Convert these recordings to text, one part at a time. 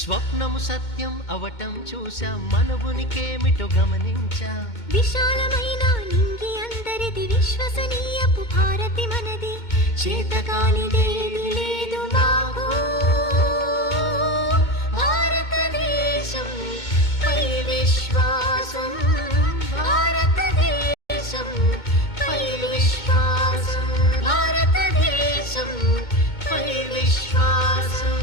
స్వప్నము సత్యం అవటం చూసాం, మన ఉనికేమిటో గమనించాం. విశాలమైన నింగి అందరిది, విశ్వసనీయపు భారతి మనది. చేతకానిదేది లేదు మాకు, భారతదేశం పై విశ్వాసం, భారతదేశం పై విశ్వాసం, భారతదేశం పై విశ్వాసం.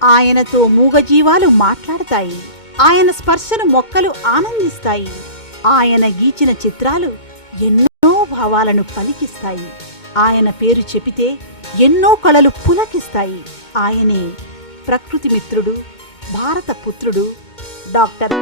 ఆయనతో మూగజీవాలు మాట్లాడతాయి. ఆయన స్పర్శను మొక్కలు ఆనందిస్తాయి. ఆయన గీచిన చిత్రాలు ఎన్నో భావాలను పలికిస్తాయి. ఆయన పేరు చెబితే ఎన్నో కళలు పులకిస్తాయి. ఆయనే ప్రకృతి మిత్రుడు, భారత పుత్రుడు, డాక్టర్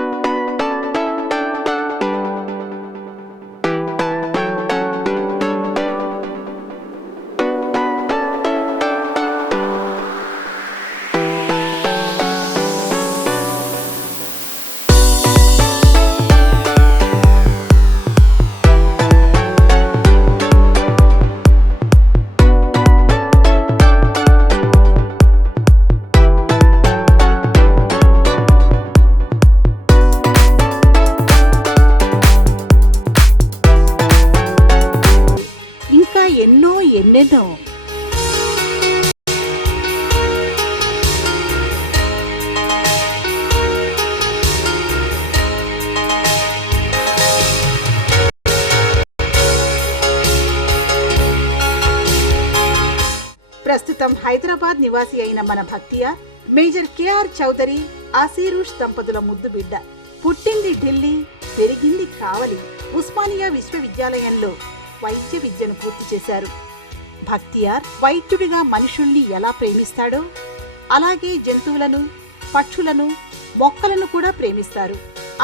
ఎన్నెన్నో. ప్రస్తుతం హైదరాబాద్ నివాసి అయిన మన భక్తియార్ మేజర్ కేఆర్ చౌదరి ఆశీరుష్ దంపతుల ముద్దు బిడ్డ. పుట్టింది ఢిల్లీ, పెరిగింది కావలి. ఉస్మానియా విశ్వవిద్యాలయంలో వైద్య విద్యను పూర్తి చేశారు. భక్తియార్ వైద్యుడిగా మనుషుల్ని ఎలా ప్రేమిస్తాడో అలాగే జంతువులను, పక్షులను, మొక్కలను కూడా ప్రేమిస్తారు.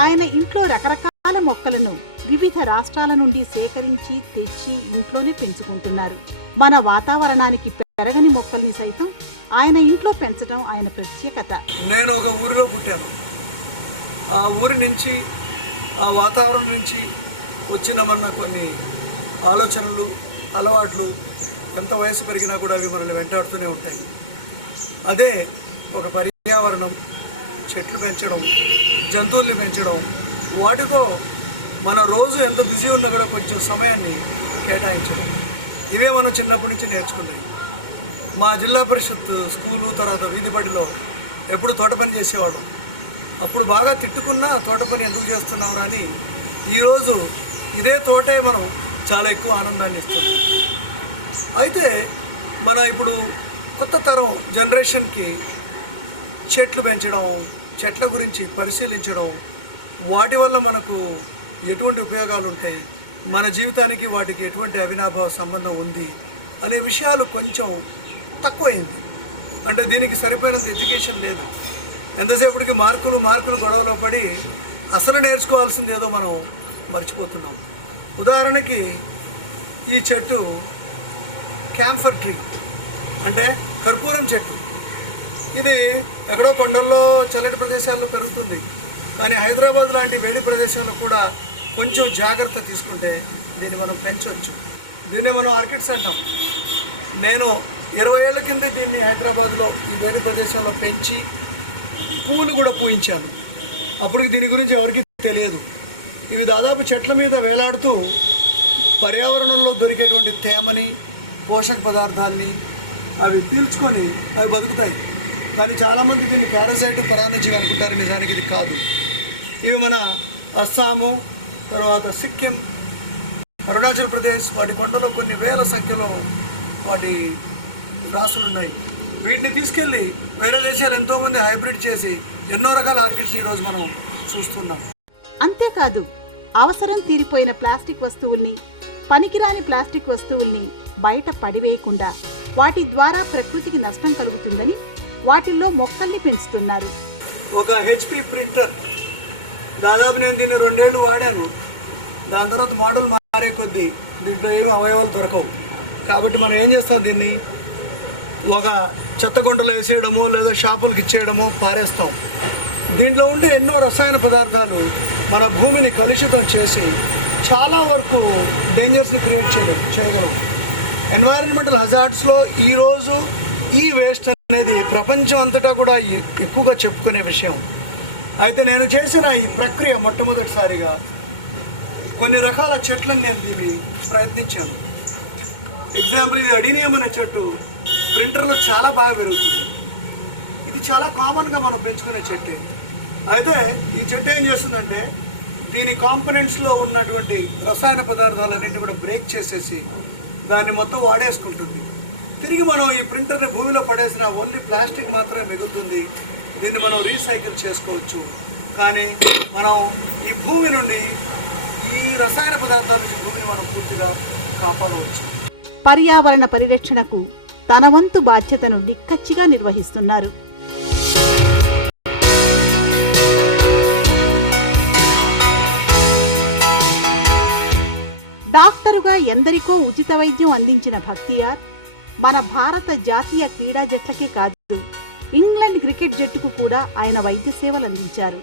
ఆయన ఇంట్లో రకరకాల మొక్కలను వివిధ రాష్ట్రాల నుండి సేకరించి తెచ్చి ఇంట్లోనే పెంచుకుంటున్నారు. మన వాతావరణానికి పెరగని మొక్కల్ని సైతం ఆయన ఇంట్లో పెంచడం ఆయన ప్రత్యేకత. నేను ఒక ఊరిలో పుట్టాను. ఆ ఊరి నుంచి, ఆ వాతావరణం నుంచి వచ్చిన మన కొన్ని ఆలోచనలు, అలవాట్లు ఎంత వయసు పెరిగినా కూడా అవి మనల్ని వెంటాడుతూనే ఉంటాయి. అదే ఒక పర్యావరణం, చెట్లు పెంచడం, జంతువుల్ని పెంచడం, వాటితో మన రోజు ఎంత బిజీ ఉన్నా కూడా కొంచెం సమయాన్ని కేటాయించడం, ఇవే మనం చిన్నప్పటి నుంచి నేర్చుకున్నాయి. మా జిల్లా పరిషత్ స్కూలు, తర్వాత వీధి బడిలో ఎప్పుడు తోట పని చేసేవాళ్ళం. అప్పుడు బాగా తిట్టుకున్నా తోట పని ఎందుకు చేస్తున్నాం అని ఈరోజు ఇదే తోటే మనం చాలా ఎక్కువ ఆనందాన్ని ఇస్తుంది. అయితే మన ఇప్పుడు కొత్త తరం జనరేషన్కి చెట్లు పెంచడం, చెట్ల గురించి పరిశీలించడం, వాటి వల్ల మనకు ఎటువంటి ఉపయోగాలు ఉంటాయి, మన జీవితానికి వాటికి ఎటువంటి అవినాభావ సంబంధం ఉంది అనే విషయాలు కొంచెం తక్కువైంది. అంటే దీనికి సరిపోయినంత ఎడ్యుకేషన్ లేదు. ఎంతసేపటికి మార్కులు గొడవలో పడి అసలు నేర్చుకోవాల్సింది ఏదో మనం మర్చిపోతున్నాం. ఉదాహరణకి ఈ చెట్టు క్యాంఫర్ ట్రీ అంటే కర్పూరం చెట్టు. ఇది ఎక్కడో కొండల్లో చల్లటి ప్రదేశాల్లో పెరుగుతుంది. కానీ హైదరాబాద్ లాంటి వేడి ప్రదేశాల్లో కూడా కొంచెం జాగ్రత్త తీసుకుంటే దీన్ని మనం పెంచవచ్చు. దీన్నే మనం ఆర్కిడ్స్ అంటాం. నేను 20 ఏళ్ల కింద దీన్ని హైదరాబాద్లో ఈ వేడి ప్రదేశాల్లో పెంచి పూలు కూడా పూయించాను. అప్పటికి దీని గురించి ఎవరికి తెలియదు. ఇవి దాదాపు చెట్ల మీద వేలాడుతూ పర్యావరణంలో దొరికేటువంటి తేమని, పోషక పదార్థాలని అవి పీల్చుకొని అవి బతుకుతాయి. కానీ చాలామంది దీన్ని పారాసైట్, పరాన్నజీవి అనుకుంటారు. నిజానికి ఇది కాదు. ఇవి మన అస్సాము, తర్వాత సిక్కిం, అరుణాచల్ ప్రదేశ్ వాటి కొండలో కొన్ని వేల సంఖ్యలో వాటి రాసులు ఉన్నాయి. వీటిని తీసుకెళ్ళి వేరే దేశాలు ఎంతోమంది హైబ్రిడ్ చేసి ఎన్నో రకాల ఆర్కిడ్స్ ఈరోజు మనం చూస్తున్నాం. అంతేకాదు అవసరం తీరిపోయిన ప్లాస్టిక్ వస్తువుల్ని, పనికిరాని ప్లాస్టిక్ వస్తువుల్ని బయట పడివేయకుండా వాటి ద్వారా ప్రకృతికి నష్టం కలుగుతుందని వాటిల్లో మొక్కల్ని పెంచుతున్నారు. ఒక హెచ్పి ప్రింటర్ దాదాపు నేను దీన్ని 2 ఏళ్ళు వాడాను. దాని తర్వాత మోడల్ మారే కొద్దీ దీంట్లో ఏమి అవయవాలు దొరకవు. కాబట్టి మనం ఏం చేస్తాం, దీన్ని ఒక చెత్తగుంటలో వేసేయడమో లేదా షాపులకు ఇచ్చేయడమో పారేస్తాం. దీంట్లో ఉండే ఎన్నో రసాయన పదార్థాలు మన భూమిని కలుషితం చేసి చాలా వరకు డేంజర్స్ని క్రియేట్ చేయగలవు. ఎన్వైరన్మెంటల్ హజార్డ్స్లో ఈరోజు ఈ వేస్ట్ అనేది ప్రపంచం అంతటా కూడా ఎక్కువగా చెప్పుకునే విషయం. అయితే నేను చేసిన ఈ ప్రక్రియ మొట్టమొదటిసారిగా కొన్ని రకాల చెట్లను నేను దీన్ని ప్రయత్నించాను. ఎగ్జాంపుల్, ఇది అడీనియం అనే చెట్టు ప్రింటర్లో చాలా బాగా పెరుగుతుంది. ఇది చాలా కామన్గా మనం పెంచుకునే చెట్టే. అయితే ఈ చెట్టు ఏం చేస్తుందంటే దీని కాంపనెంట్స్లో ఉన్నటువంటి రసాయన పదార్థాలన్నింటినీ కూడా బ్రేక్ చేసేసి దాన్ని మొత్తం వాడేసుకుంటుంది. తిరిగి మనం ఈ ప్రింటర్ని భూమిలో పడేసిన ఓన్లీ ప్లాస్టిక్ మాత్రమే మిగులుతుంది. దీన్ని మనం రీసైకిల్ చేసుకోవచ్చు. కానీ మనం ఈ భూమి నుండి ఈ రసాయన పదార్థాల నుంచి భూమిని మనం పూర్తిగా కాపాడవచ్చు. పర్యావరణ పరిరక్షణకు తన వంతు బాధ్యతను నిక్కచ్చిగా నిర్వహిస్తున్నారు. డాక్టరుగా ఎందరికో ఉచిత వైద్యం అందించిన భక్తియార్ మన భారత జాతీయ క్రీడా జట్లకే కాదు, ఇంగ్లాండ్ క్రికెట్ జట్టుకు కూడా ఆయన వైద్య సేవలు అందించారు.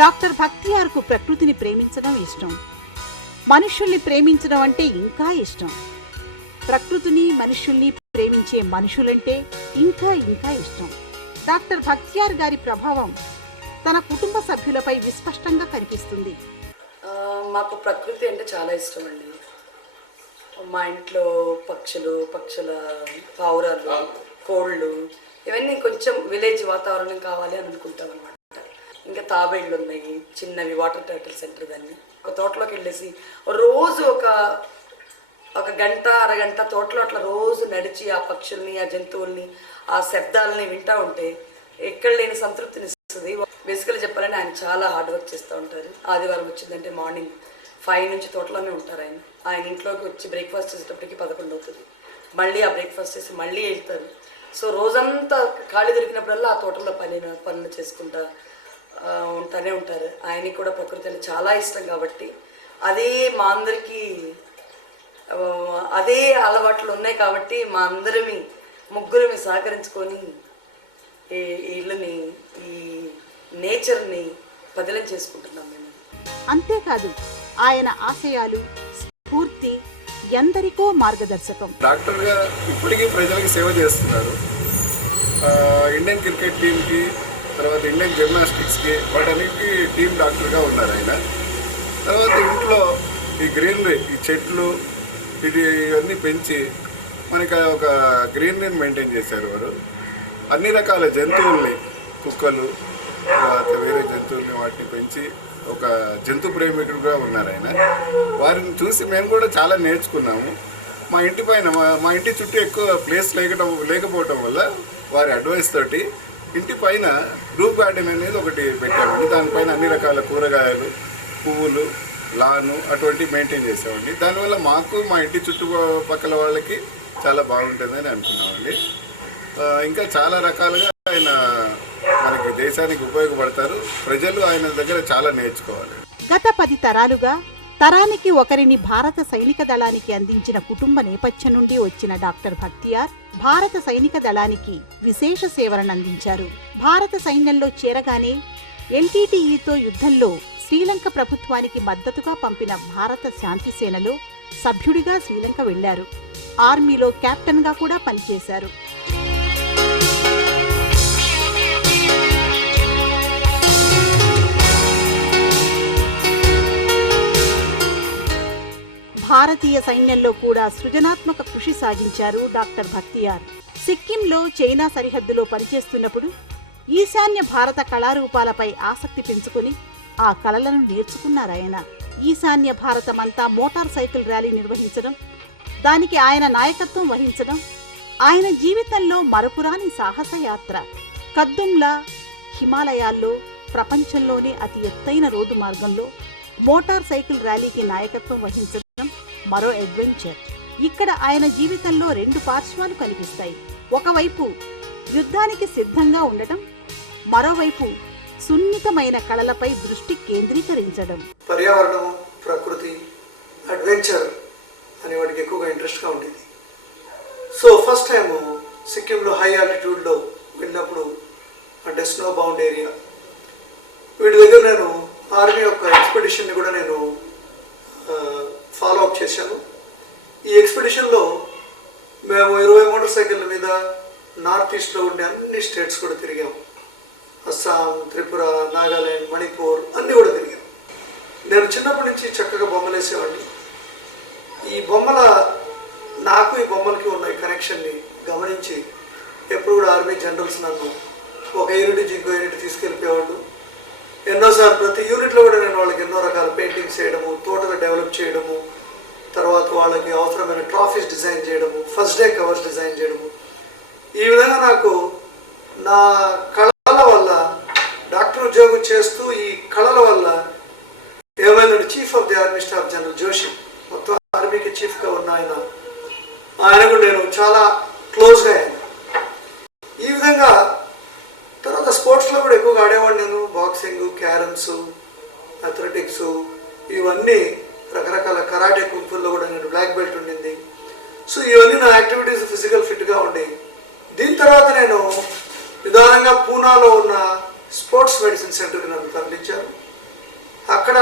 డాక్టర్ భక్తియార్కు ప్రకృతిని ప్రేమించడం ఇష్టం, మనుషుల్ని ప్రేమించడం అంటే ఇంకా ఇష్టం. ప్రకృతిని, మనుషుల్ని ప్రేమించే మనుషులంటే ఇంకా ఇంకా ఇష్టం. డాక్టర్ భక్తియార్ గారి ప్రభావం తన కుటుంబ సభ్యులపై విస్పష్టంగా కనిపిస్తుంది. మాకు ప్రకృతి అంటే చాలా ఇష్టం అండి. మా ఇంట్లో పక్షుల పావురాలు, కోళ్ళు, ఇవన్నీ కొంచెం విలేజ్ వాతావరణం కావాలి అని అనుకుంటాం అనమాట. ఇంకా తాబేళ్ళు ఉన్నాయి, చిన్నవి వాటర్ టర్టిల్ సెంటర్. దాన్ని ఒక తోటలోకి వెళ్ళేసి రోజు ఒక గంట అరగంట తోటలో అట్లా రోజు నడిచి ఆ పక్షుల్ని, ఆ జంతువుల్ని, ఆ శబ్దాలని వింటూ ఉంటే ఎక్కడ లేని సంతృప్తిని ఇస్తుంది. బేసికల్గా చెప్పాలని ఆయన చాలా హార్డ్ వర్క్ చేస్తూ ఉంటారు. ఆదివారం వచ్చిందంటే మార్నింగ్ 5 నుంచి తోటలోనే ఉంటారు. ఆయన ఇంట్లోకి వచ్చి బ్రేక్ఫాస్ట్ చేసేటప్పటికి 11 అవుతుంది. మళ్ళీ ఆ బ్రేక్ఫాస్ట్ చేసి మళ్ళీ వెళ్తారు. సో రోజంతా ఖాళీ దొరికినప్పుడల్లా ఆ తోటలో పనులు చేసుకుంటా ఉంటూనే ఉంటారు. ఆయనకి కూడా ప్రకృతి అంటే చాలా ఇష్టం కాబట్టి అదే మా అందరికీ అదే అలవాట్లు ఉన్నాయి. కాబట్టి మా అందరిమి ముగ్గురిని సహకరించుకొని ఈ ఇళ్ళని, ఈ నేచర్ని పదిలం చేసుకుంటున్నాం మేము. అంతేకాదు ఆయన ఆశయాలు, స్ఫూర్తి ఎందరికో మార్గదర్శకం. డాక్టర్గా ఇప్పటికీ ప్రజలకు సేవ చేస్తున్నారు. ఇండియన్ క్రికెట్ టీంకి, తర్వాత ఇండియన్ జిమ్నాస్టిక్స్కి, వాటన్నిటికీ టీం డాక్టర్గా ఉన్నారు ఆయన. తర్వాత ఇంట్లో ఈ గ్రీనరీ, ఈ చెట్లు, ఇవన్నీ పెంచి మనకి ఒక గ్రీనరీని మెయింటైన్ చేశారు వారు. అన్ని రకాల జంతువుల్ని, కుక్కలు, తర్వాత వేరే జంతువుల్ని, వాటిని పెంచి ఒక జంతు ప్రేమికుడుగా ఉన్నారు ఆయన. వారిని చూసి మేము కూడా చాలా నేర్చుకున్నాము. మా ఇంటి పైన మా ఇంటి చుట్టూ ఎక్కువ ప్లేస్ లేకపోవటం వల్ల వారి అడ్వైస్ తోటి ఇంటి పైన రూఫ్ గార్డెన్ అనేది ఒకటి పెట్టామండి. దానిపైన అన్ని రకాల కూరగాయలు, పువ్వులు, లాను అటువంటివి మెయింటైన్ చేసామండి. దానివల్ల మాకు, మా ఇంటి చుట్టుపక్కల వాళ్ళకి చాలా బాగుంటుందని అనుకున్నామండి. ఇంకా చాలా రకాలుగా ఆయన మనకి దేశానికి ఉపయోగపడతారు. ప్రజలు ఆయన దగ్గర చాలా నేర్చుకోవాలి. గత 10 తరాలుగా తరానికి ఒకరిని భారత సైనిక దళానికి అందించిన కుటుంబ నేపథ్యం నుండి వచ్చిన డాక్టర్ భక్తియార్ భారత సైనిక దళానికి విశేష సేవలను అందించారు. భారత సైన్యంలో చేరగానే ఎల్టీటీఈతో యుద్ధంలో శ్రీలంక ప్రభుత్వానికి మద్దతుగా పంపిన భారత శాంతి సేనలో సభ్యుడిగా శ్రీలంక వెళ్లారు. ఆర్మీలో కెప్టెన్ గా కూడా పనిచేశారు. భారతీయ సైన్యంలో కూడా సృజనాత్మక కృషి సాగించారు డాక్టర్ భక్తియార్. సిక్కింలో చైనా సరిహద్దులో పనిచేస్తున్నప్పుడు ఈశాన్య భారత కళారూపాలపై ఆసక్తి పెంచుకుని ఆ కళలను నేర్చుకున్నారాయన. ఈశాన్య భారతమంతా మోటార్ సైకిల్ ర్యాలీ నిర్వహించడం, దానికి ఆయన నాయకత్వం వహించడం ఆయన జీవితంలో మరపురాని సాహసయాత్ర. కద్దుంలా హిమాలయాల్లో ప్రపంచంలోనే అతి ఎత్తైన రోడ్డు మార్గంలో మోటార్ సైకిల్ ర్యాలీకి నాయకత్వం వహించడం మరో అడ్వెంచర్. ఇక్కడ ఆయన జీవితంలో రెండు పార్శ్వాలు కనిపిస్తాయి. ఒకవైపు యుద్ధానికి సిద్ధంగా ఉండటం, మరోవైపు సున్నితమైన కళలపై దృష్టి కేంద్రీకరించడం. పర్యావరణం, ప్రకృతి, అడ్వెంచర్ అనే వాటికి ఎక్కువగా ఇంట్రెస్ట్గా ఉండేది. సో ఫస్ట్ టైము సిక్కింలో హై ఆల్టిట్యూడ్లో వెళ్ళినప్పుడు, అంటే స్నో బౌండ్ ఏరియా, వీటి దగ్గర నేను ఆర్మీ యొక్క ఎక్స్పెడిషన్ని కూడా నేను ఫాలో అప్ చేశాను. ఈ ఎక్స్పెడిషన్లో మేము 20 మోటార్ సైకిళ్ళ మీద నార్త్ ఈస్ట్లో ఉండే అన్ని స్టేట్స్ కూడా తిరిగాము. అస్సాం, త్రిపుర, నాగాలాండ్, మణిపూర్ అన్నీ కూడా తిరిగాము. నేను చిన్నప్పటి నుంచి చక్కగా బొమ్మలు వేసేవాడిని. ఈ నాకు ఈ బొమ్మలకి ఉన్న ఈ కనెక్షన్ని గమనించి ఎప్పుడు కూడా ఆర్మీ జనరల్స్ నన్ను ఒక యూనిట్ నుంచి ఇంకో యూనిట్ తీసుకెళ్ళిపోయేవాళ్ళు. ఎన్నోసార్లు ప్రతి యూనిట్లో కూడా నేను వాళ్ళకి ఎన్నో రకాల పెయింటింగ్స్ చేయడము, తోటలు డెవలప్ చేయడము, తర్వాత వాళ్ళకి అవసరమైన ట్రాఫీస్ డిజైన్ చేయడము, ఫస్ట్ డే కవర్స్ డిజైన్ చేయడము. ఈ విధంగా నాకు నా కళల వల్ల, డాక్టర్ ఉద్యోగం చేస్తూ ఈ కళల వల్ల ఏమైనా chief of the army staff general Joshi, మొత్తం ఆర్మీకి చీఫ్గా ఉన్న ఆయనకు నేను చాలా క్లోజ్గా అయ్యాను. ఈ విధంగా తర్వాత స్పోర్ట్స్లో కూడా ఎక్కువగా ఆడేవాడిని. నేను బాక్సింగ్, క్యారమ్స్, అథ్లెటిక్స్, ఇవన్నీ రకరకాల కరాటే, కుంఫుల్లో కూడా నేను బ్లాక్ బెల్ట్ ఉండింది. సో ఇవన్నీ నా యాక్టివిటీస్ ఫిజికల్ ఫిట్గా ఉండి, దీని తర్వాత నేను నిదానంగా పూనాలో ఉన్న స్పోర్ట్స్ మెడిసిన్ సెంటర్కి నన్ను తరలించారు. అక్కడ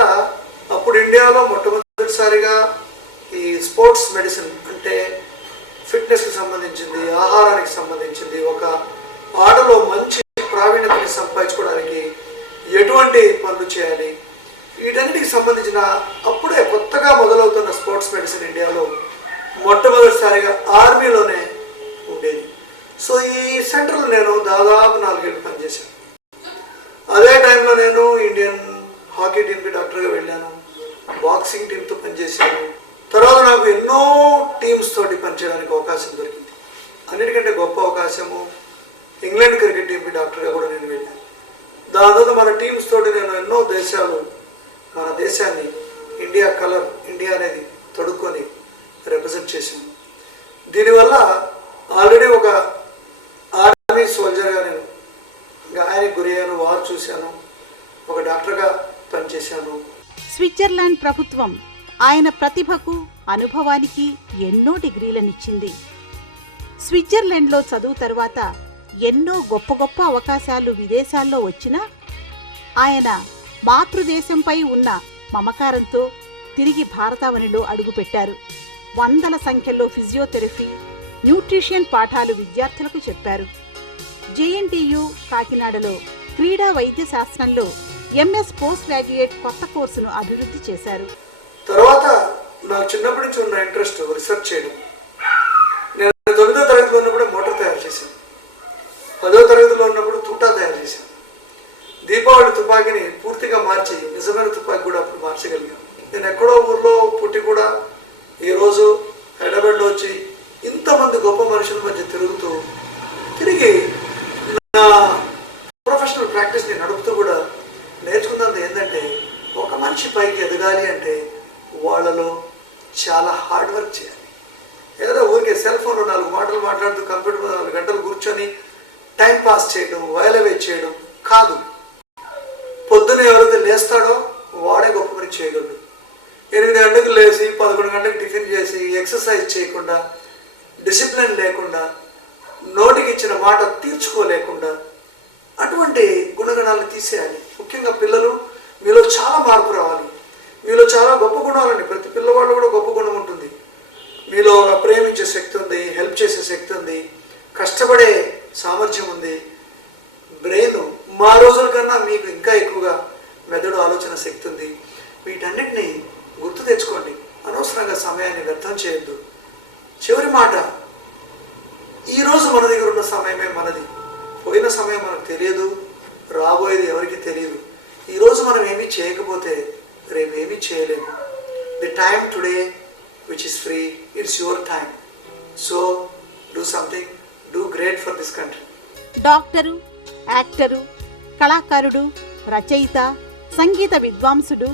అప్పుడు ఇండియాలో మొట్టమొదటిసారిగా ఈ స్పోర్ట్స్ మెడిసిన్ అంటే ఫిట్నెస్కి సంబంధించింది, ఆహారానికి సంబంధించింది, ఒక ఆటలో మంచి ప్రావీణ్యతని సంపాదించుకోవడానికి ఎటువంటి పనులు చేయాలి, వీటన్నిటికి సంబంధించిన అప్పుడే కొత్తగా మొదలవుతున్న స్పోర్ట్స్ మెడిసిన్ ఇండియాలో మొట్టమొదటిసారిగా ఆర్మీలోనే ఉండేది. సో ఈ సెంటర్లో నేను దాదాపు 4 ఏళ్ళు పనిచేశాను. అదే టైంలో నేను ఇండియన్ హాకీ టీంకి డాక్టర్గా వెళ్ళాను, బాక్సింగ్ టీంతో పనిచేశాను. తర్వాత నాకు ఎన్నో టీమ్స్ తోటి పనిచేయడానికి అవకాశం దొరికింది. అన్నిటికంటే గొప్ప అవకాశము ఇంగ్లాండ్ క్రికెట్ టీంకి డాక్టర్గా కూడా నేను వెళ్ళాను. దాని తర్వాత మన టీమ్స్ తోటి నేను ఎన్నో దేశాలు, మన దేశాన్ని, ఇండియా కలర్, ఇండియా అనేది తొడుక్కొని రిప్రజెంట్ చేశాను. దీనివల్ల ఆల్రెడీ ఒక ఆర్మీ సోల్జర్గా నేను గాయానికి గురయ్యాను, వారు చూశాను, ఒక డాక్టర్గా పనిచేశాను. స్విట్జర్లాండ్ ప్రభుత్వం ఆయన ప్రతిభకు, అనుభవానికి ఎన్నో డిగ్రీలనిచ్చింది. స్విట్జర్లాండ్లో చదువు తరువాత ఎన్నో గొప్ప గొప్ప అవకాశాలు విదేశాల్లో వచ్చినా ఆయన మాతృదేశంపై ఉన్న మమకారంతో తిరిగి భారతావనిలో అడుగుపెట్టారు. వందల సంఖ్యలో ఫిజియోథెరపీ, న్యూట్రిషన్ పాఠాలు విద్యార్థులకు చెప్పారు. జేఎన్టీయు కాకినాడలో క్రీడా వైద్య శాస్త్రంలో ఎంఎస్ పోస్ట్ గ్రాడ్యుయేట్ కొత్త కోర్సును అభివృద్ధి చేశారు. తర్వాత నాకు చిన్నప్పటి నుంచి ఉన్న ఇంట్రెస్ట్ రీసెర్చ్ చేయడం. నేను 9వ తరగతిలో ఉన్నప్పుడు మోటార్ తయారు చేశాను. 10వ తరగతిలో ఉన్నప్పుడు తూటా తయారు చేశాను. దీపావళి తుపాకీని పూర్తిగా మార్చి నిజమైన తుపాకీ కూడా అప్పుడు మార్చగలిగాను. నేను ఎక్కడో ఊర్లో పుట్టి కూడా ఈరోజు హైదరాబాద్లో వచ్చి ఇంతమంది గొప్ప మనుషుల మధ్య తిరిగి నా ప్రొఫెషనల్ ప్రాక్టీస్ని నడుపుతూ కూడా నేర్చుకున్నది ఏంటంటే, ఒక మనిషి పైకి ఎదగాలి అంటే వాళ్ళలో చాలా హార్డ్ వర్క్ చేయాలి. ఏదో ఊరికే సెల్ ఫోన్లో 4 మాటలు మాట్లాడుతూ కంప్యూటర్ 4 గంటలు కూర్చొని టైం పాస్ చేయడం, వైలవే చేయడం కాదు. పొద్దున ఎవరైతే లేస్తాడో వాడే గొప్ప పని చేయగలడు. 8 గంటలకు లేచి 11 గంటలకు టిఫిన్ చేసి ఎక్సర్సైజ్ చేయకుండా, డిసిప్లిన్ లేకుండా, నోటికి ఇచ్చిన మాట తీర్చుకోలేకుండా అటువంటి గుణగణాలను తీసేయాలి. ముఖ్యంగా పిల్లలు, మీలో చాలా మార్పు రావాలి. మీలో చాలా గొప్ప గుణాలండి. ప్రతి పిల్లవాళ్ళు కూడా గొప్ప గుణం ఉంటుంది. మీలో ప్రేమించే శక్తి ఉంది, హెల్ప్ చేసే శక్తి ఉంది, కష్టపడే సామర్థ్యం ఉంది. బ్రెయిన్ మా రోజుల కన్నా మీకు ఇంకా ఎక్కువగా మెదడు ఆలోచన శక్తి ఉంది. వీటన్నిటిని గుర్తు తెచ్చుకోండి. అనవసరంగా సమయాన్ని వ్యర్థం చేయొద్దు. చివరి మాట, ఈరోజు మన దగ్గర ఉన్న సమయమే మనది. పోయిన సమయం మనకు తెలియదు, రాబోయేది ఎవరికి తెలియదు. ఈరోజు మనం ఏమీ చేయకపోతే రేపు ఏమీ చేయలేము. The time today which is free. It's your time. So do something, do great for this country. Doctor, actor, కళాకారుడు, రచయిత, సంగీత విద్వాంసుడు,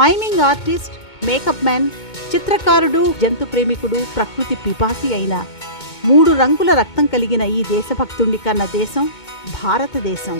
మైమింగ్ ఆర్టిస్ట్, మేకప్ మ్యాన్, చిత్రకారుడు, జంతు ప్రేమికుడు, ప్రకృతి పిపాసి అయిన 3 రంగుల రక్తం కలిగిన ఈ దేశభక్తుణ్ణి కన్న దేశం భారతదేశం.